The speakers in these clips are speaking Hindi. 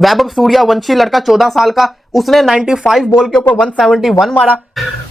वैभव सूर्यवंशी लड़का 14 साल का, उसने 95 बॉल के ऊपर 171 मारा।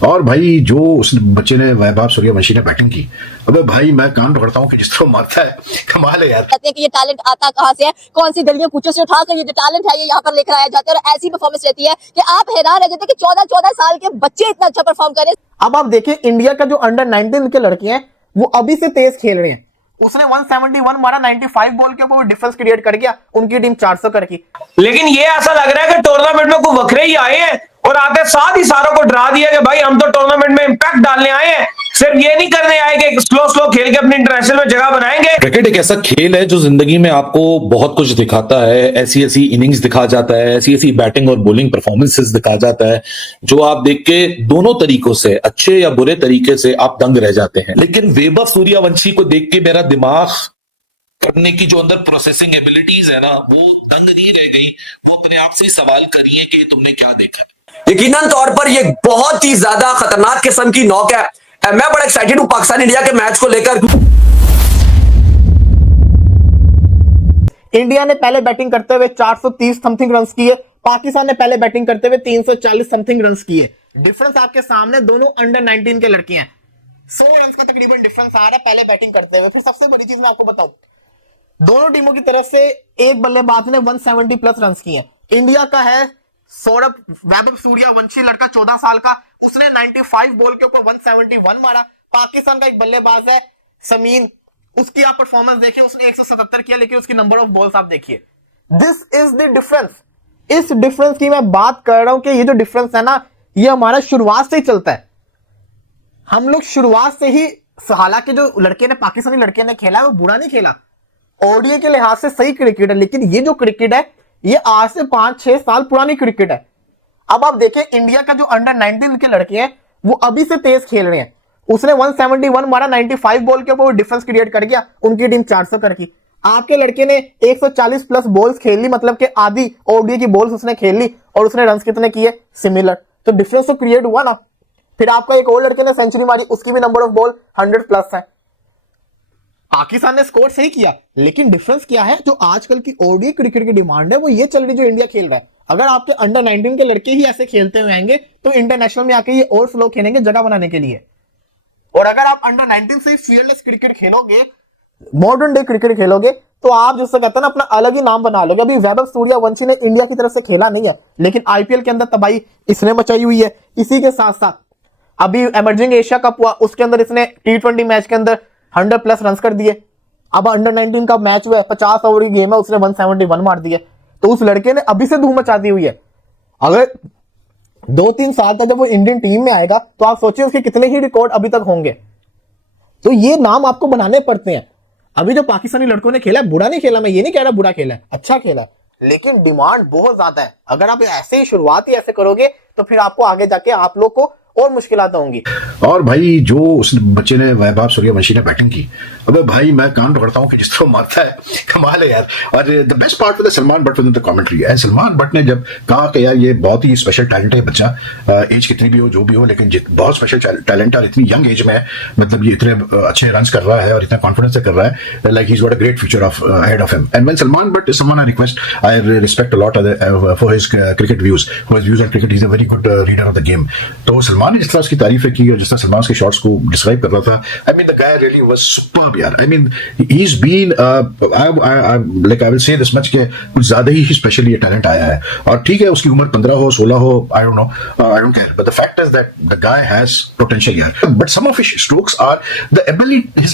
और भाई जो उस बच्चे ने वैभव सूर्यवंशी ने बैटिंग की, अबे भाई मैं कान पकड़ता हूँ कि जिस तरह मारता है, कमाल है यार। कहते हैं कि ये टैलेंट आता कहाँ से है, कौन सी गलियों कूचों से उठाकर ये जो टैलेंट है ये यहाँ पर लेकर आया जाता है और ऐसी परफॉर्मेंस रहती है कि आप हैरान रह जाते हैं कि 14-14 साल के बच्चे इतना अच्छा परफॉर्म करें। अब आप देखिए इंडिया का जो अंडर 19 के लड़के हैं वो अभी से तेज खेल रहे हैं। उसने 171 मारा 95 बॉल के ऊपर, डिफरेंस क्रिएट कर गया, उनकी टीम 400 कर की। लेकिन ये ऐसा लग रहा है कि टूर्नामेंट में कोई वखरे ही आए हैं और आते साथ ही सारों को डरा दिया कि भाई हम तो टूर्नामेंट में इंपैक्ट डालने आए हैं, सिर्फ ये नहीं करने आए कि स्लो खेल के अपने इंटरनेशनल में जगह बनाएंगे। क्रिकेट एक ऐसा खेल है जो जिंदगी में आपको बहुत कुछ दिखाता है। ऐसी ऐसी इनिंग्स दिखा जाता है, ऐसी ऐसी बैटिंग और बॉलिंग परफॉर्मेंसेस दिखा जाता है जो आप देख के दोनों तरीकों से, अच्छे या बुरे तरीके से, आप दंग रह जाते हैं। लेकिन वैभव सूर्यवंशी को देख के मेरा दिमाग करने की जो अंदर प्रोसेसिंग एबिलिटीज है ना, वो दंग नहीं रह गई। वो अपने आप से सवाल करिए कि तुमने क्या देखा। यकीनन तौर पर ये बहुत ही ज्यादा खतरनाक किस्म की नॉक है। मैं बड़ा एक्साइटेड हूं पाकिस्तान इंडिया के मैच को लेकर। इंडिया ने पहले बैटिंग करते हुए 430 समथिंग रन्स किए, पाकिस्तान ने पहले बैटिंग करते हुए 340 समथिंग रन्स किए। डिफरेंस आपके सामने, दोनों अंडर 19 के लड़के हैं। 100 रन का तकरीबन डिफरेंस आ रहा है पहले बैटिंग करते हुए। फिर सबसे बड़ी चीज मैं आपको बताऊं, दोनों टीमों की तरफ से एक बल्लेबाज ने 170 प्लस रन किए। इंडिया का है वैभव सूर्यवंशी लड़का 14 साल का, उसने 95 बॉल के ऊपर 171 मारा। पाकिस्तान का एक बल्लेबाज है समीन, उसकी आप परफॉर्मेंस देखिए, उसने 177 किया, लेकिन उसकी नंबर ऑफ बॉल्स आप देखिए। This is the difference. इस डिफरेंस की मैं बात कर रहा हूं कि ये जो डिफरेंस है ना, ये हमारा शुरुआत से ही चलता है। हम लोग शुरुआत से ही, हालांकि जो लड़के ने, पाकिस्तानी लड़के ने खेला है वो बुरा नहीं खेला, ओडीआई के लिहाज से सही क्रिकेट है, लेकिन ये जो क्रिकेट है ये आज से 5-6 साल पुरानी क्रिकेट है। अब आप देखें इंडिया का जो अंडर 19 के लड़के हैं वो अभी से तेज खेल रहे हैं। उसने 171 मारा 95 बॉल के ऊपर, वो डिफरेंस क्रिएट कर गया, उनकी टीम 400 कर की। आपके लड़के ने 140 प्लस बॉल्स खेल ली, मतलब कि आधी ओडीआई की बॉल्स उसने खेल ली, और उसने रन कितने किए, सिमिलर, तो डिफरेंस तो क्रिएट हुआ ना। फिर आपका एक और लड़के ने सेंचुरी मारी, उसकी भी नंबर ऑफ बॉल 100 प्लस है। पाकिस्तान ने स्कोर सही किया, लेकिन डिफरेंस क्या है, जो आजकल की ओडीआई क्रिकेट की डिमांड है वो ये चल रही जो इंडिया खेल रहा है। अगर आपके अंडर 19 के लड़के ही ऐसे खेलते हुए आएंगे तो इंटरनेशनल में आके ये और स्लो खेलेंगे जगह बनाने के लिए। और अगर आप अंडर 19 से फील्डलेस क्रिकेट खेलोगे, मॉडर्न डे क्रिकेट खेलोगे, तो आप जिससे कहते हैं ना अपना अलग ही नाम बना लोगे। अभी वैभव सूर्यवंशी ने इंडिया की तरफ से खेला नहीं है, लेकिन आईपीएल के अंदर तबाही इसने मचाई हुई है। इसी के साथ साथ अभी इमर्जिंग एशिया कप हुआ, उसके अंदर इसने T20 मैच के अंदर 100 प्लस रन कर दिए। अब अंडर 19 का मैच हुआ है, 50 ओवर की गेम है, उसने 171 मार दिए। तो उस लड़के ने अभी से धूम मचा दी हुई है। अगर 2-3 साल तक जब वो इंडियन टीम में आएगा तो आप सोचिए उसके कितने ही रिकॉर्ड अभी तक होंगे। तो ये नाम आपको बनाने पड़ते हैं। अभी जो पाकिस्तानी लड़कों ने खेला है, बुरा नहीं खेला, मैं ये नहीं कह रहा बुरा खेला है, अच्छा खेला है, लेकिन डिमांड बहुत ज्यादा है। अगर आप ऐसे ही शुरुआत ही ऐसे करोगे तो फिर आपको आगे जाके आप लोग को और मुश्किलात होंगी। और भाई जो उस बच्चे ने वैभव सूर्यवंशी ने बैटिंग की, अबे भाई मैं कान पकड़ता हूँ कि जिस तरह मारता है, कमाल है यार। और the best part with Salman but with the commentary है, सलमान बट ने जब कहा कि यार ये बहुत ही स्पेशल टैलेंट है बच्चा, एज कितनी भी हो जो भी हो, लेकिन बहुत स्पेशल टैलेंट है और इतनी यंग एज में है, मतलब ये इतने अच्छे रन कर रहा है और इतना कॉन्फिडेंस से कर रहा है, like he is got a great future of ahead of him. And when Salman but is someone I request, I respect a lot for his cricket views, for his views on cricket, he is a very good reader of the game. तो सलमान ने जिस तरह उसकी तारीफ की और जिस तरह सलमान के शॉट्स को डिस्क्राइब कर रहा था, I mean the guy really was superb यार। I mean he is been like I will say this much के कुछ ज्यादा ही स्पेशल ये टैलेंट आया है। और ठीक है उसकी उम्र 15 हो 16 हो, I don't know, I don't care, but the fact is that the guy has potential यार। But some of his strokes are the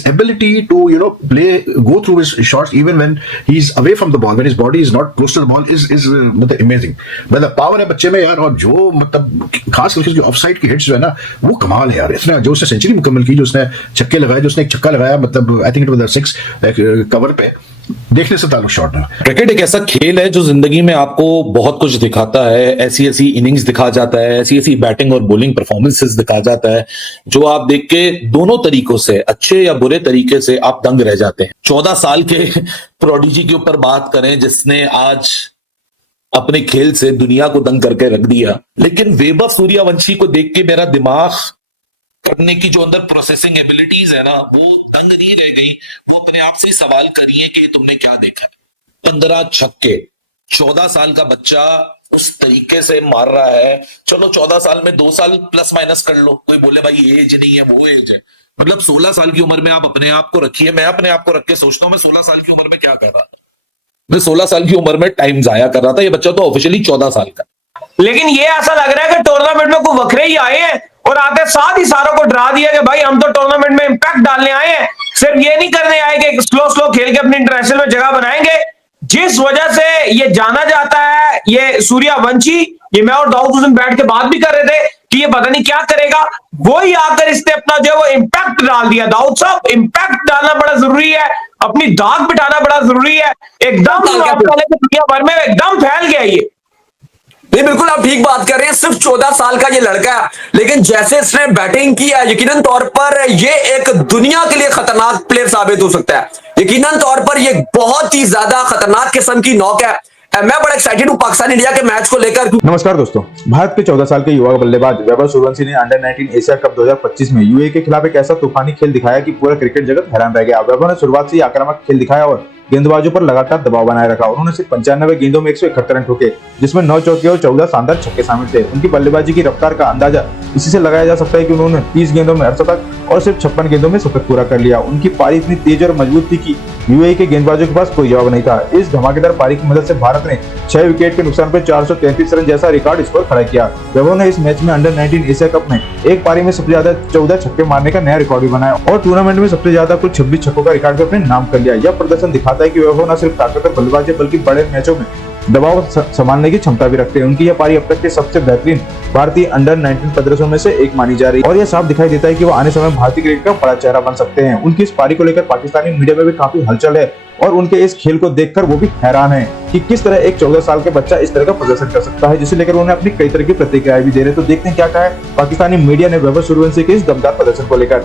ability to you know play, go through his shots even when he is away from the ball, when his body is not close to the ball, is मतलब अमेजिंग। मतलब पावर है बच्चे में यार, और जो मतलब खास करके उसकी ऑफ साइड की हिट्स जो है ना वो कमाल है यार। इसने जो उसने सेंचुरी मुकम्मल की, जो उसने छक्के लगाए, जो उसने एक छक्का लगाया, मतलब I think it was 6 cover पे, देखने से ताल्लुक शॉट है। क्रिकेट एक ऐसा खेल है जो जिंदगी में आपको बहुत कुछ दिखाता है। ऐसी ऐसी इनिंग्स दिखा जाता है, ऐसी ऐसी बैटिंग और बॉलिंग परफॉर्मेंसेस दिखा जाता है जो आप देख के दोनों तरीकों से, अच्छे या बुरे तरीके से, आप दंग रह जाते हैं। 14 साल के प्रोडिजी के ऊपर बात करें जिसने आज अपने खेल से दुनिया को दंग करके रख दिया, लेकिन वैभव सूर्यवंशी को देख के मेरा दिमाग करने की जो अंदर प्रोसेसिंग एबिलिटीज है ना, वो दंग नहीं रह गई। वो अपने आप से सवाल करिए कि तुमने क्या देखा। 15 छक्के, 14 साल का बच्चा उस तरीके से मार रहा है। चलो 14 साल में 2 साल प्लस माइनस कर लो, कोई बोले भाई ये एज नहीं है वो एज है, मतलब 16 साल की उम्र में आप अपने आप को रखिए। मैं अपने आप को रख के सोचता हूं मैं 16 साल की उम्र में क्या कर रहा था। मैं 16 साल की उम्र में टाइम जाया कर रहा था, ये बच्चा तो ऑफिशियली 14 साल का। लेकिन ये ऐसा लग रहा है कि टूर्नामेंट में कोई वखरे ही आए हैं और आते साथ ही सारों को डरा दिया कि भाई हम तो टूर्नामेंट में इंपैक्ट डालने आए हैं, सिर्फ ये नहीं करने आए कि स्लो स्लो खेल के अपनी इंटरनेशनल में जगह बनाएंगे। जिस वजह से ये जाना जाता है, ये सूर्यवंशी, ये मैं और दाऊद उस दिन बैठ के बात भी कर रहे थे कि ये पता नहीं क्या करेगा, वही आकर इसने अपना जो है वो इंपैक्ट डाल दिया। दाऊद साहब, इंपैक्ट डालना बड़ा जरूरी है, अपनी दाग बिठाना बड़ा जरूरी है। एकदम दुनिया भर में एकदम फैल गया ये। नहीं, बिल्कुल आप ठीक बात कर रहे हैं। सिर्फ 14 साल का ये लड़का है, लेकिन जैसे इसने बैटिंग की है, यकीनन तौर पर ये एक दुनिया के लिए खतरनाक प्लेयर साबित हो सकता है। यकीनन तौर पर ये बहुत ही ज्यादा खतरनाक किस्म की नॉक है। मैं बड़ा एक्साइटेड हूं पाकिस्तान इंडिया के मैच को लेकर। नमस्कार दोस्तों, भारत के 14 साल के युवा बल्लेबाज वैभव सूर्यवंशी ने अंडर 19 एशिया कप 2025 में यूएई के खिलाफ एक ऐसा तूफानी खेल दिखाया कि पूरा क्रिकेट जगत हैरान रह गया। वैभव ने शुरुआत से ही आक्रामक खेल दिखाया और गेंदबाजों पर लगातार दबाव बनाए रखा। उन्होंने सिर्फ 95 गेंदों में 171 रन ठोके, जिसमें 9 चौके और 14 शानदार छक्के शामिल थे। उनकी बल्लेबाजी की रफ्तार का अंदाजा इसी से लगाया जा सकता है कि उन्होंने 30 गेंदों में 68 और सिर्फ 56 गेंदों में शतक पूरा कर लिया। उनकी पारी इतनी तेज और मजबूत थी कि यूएई के गेंदबाजों के पास कोई जवाब नहीं था। इस धमाकेदार पारी की मदद से भारत ने 6 विकेट के नुकसान पर 433 रन जैसा रिकॉर्ड स्कोर खड़ा किया। वैभव ने इस मैच में अंडर 19 एशिया कप में एक पारी में सबसे ज्यादा 14 छक्के मारने का नया रिकॉर्ड भी बनाया और टूर्नामेंट में सबसे ज्यादा कुल 26 छक्कों का रिकॉर्ड भी अपने नाम कर लिया। यह प्रदर्शन दिखाता है कि वैभव न सिर्फ ताकतवर बल्लेबाज है बल्कि बड़े मैचों में दबाव संभालने की क्षमता भी रखते हैं। उनकी यह पारी अब तक के सबसे बेहतरीन भारतीय अंडर 19 प्रदर्शनों में से एक मानी जा रही है और यह साफ दिखाई देता है कि वो आने समय भारतीय क्रिकेट का बड़ा चेहरा बन सकते हैं। उनकी इस पारी को लेकर पाकिस्तानी मीडिया में भी काफी हलचल है और उनके इस खेल को देखकर वो भी हैरान है कि किस तरह एक 14 साल के बच्चा इस तरह का प्रदर्शन कर सकता है, जिसे लेकर उन्होंने अपनी कई तरह की प्रतिक्रियाएं भी दे रहे हैं। तो देखते हैं क्या कहा है पाकिस्तानी मीडिया ने वैभव सूर्यवंशी के इस दमदार प्रदर्शन को लेकर।